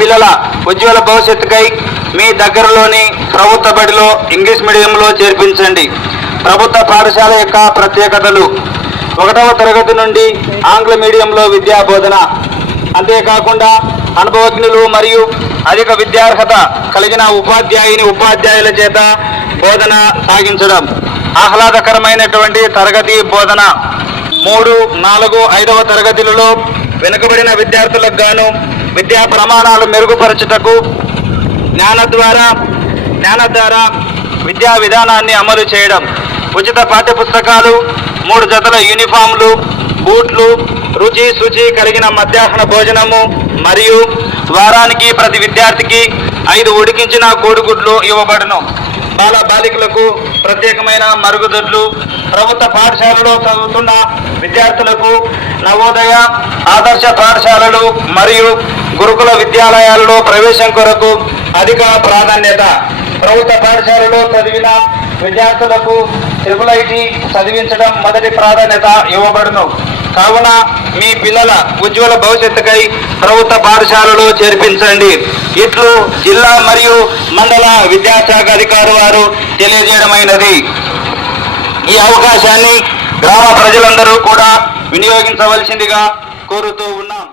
పిల్లల ఉజ్వల భవిష్యత్తుకై మీ దగ్గరలోని ప్రభుత్వ బడిలో ఇంగ్లీష్ మీడియంలో చేర్పించండి. ప్రభుత్వ పాఠశాల యొక్క ప్రత్యేకతలు. ఒకటవ తరగతి నుండి ఆంగ్ల మీడియంలో విద్యా బోధన. అంతేకాకుండా అనుభవజ్ఞులు మరియు అధిక విద్యార్హత కలిగిన ఉపాధ్యాయుని ఉపాధ్యాయుల చేత బోధన సాగించడం. ఆహ్లాదకరమైనటువంటి తరగతి బోధన. మూడు నాలుగు ఐదవ తరగతులలో వెనుకబడిన విద్యార్థులకు గాను విద్యా ప్రమాణాలు మెరుగుపరచుటకు జ్ఞాన ద్వారా జ్ఞాన ద్వారా విద్యా విధానాన్ని అమలు చేయడం. ఉచిత పాఠ్యపుస్తకాలు మూడు జతల యూనిఫామ్లు బూట్లు రుచి శుచి కలిగిన మధ్యాహ్న భోజనము మరియు వారానికి ప్రతి విద్యార్థికి ఐదు ఉడికించిన కోడిగుడ్లు ఇవ్వబడను. బాల బాలికలకు ప్రత్యేకమైన మరుగుదొడ్లు ప్రభుత్వ పాఠశాలలో చదువుతున్న విద్యార్థులకు నవోదయ ఆదర్శ పాఠశాలలు మరియు గురుకుల విద్యాలయాలలో ప్రవేశం కొరకు అధిక ప్రాధాన్యత ప్రభుత్వ పాఠశాలలో చదివిన విద్యార్థులకు ట్రిపుల్ ఐటీ చదివించడం మొదటి ప్రాధాన్యత ఇవ్వబడును. కావున మీ పిల్లల ఉజ్వల భవిష్యత్తుకై ప్రభుత్వ పాఠశాలలో చేర్పించండి. ఇట్లు జిల్లా మరియు మండల విద్యాశాఖ అధికారి వారు తెలియజేయడమైనది. ఈ అవకాశాన్ని గ్రామ ప్రజలందరూ కూడా వినియోగించవలసిందిగా కోరుతూ ఉన్నాం.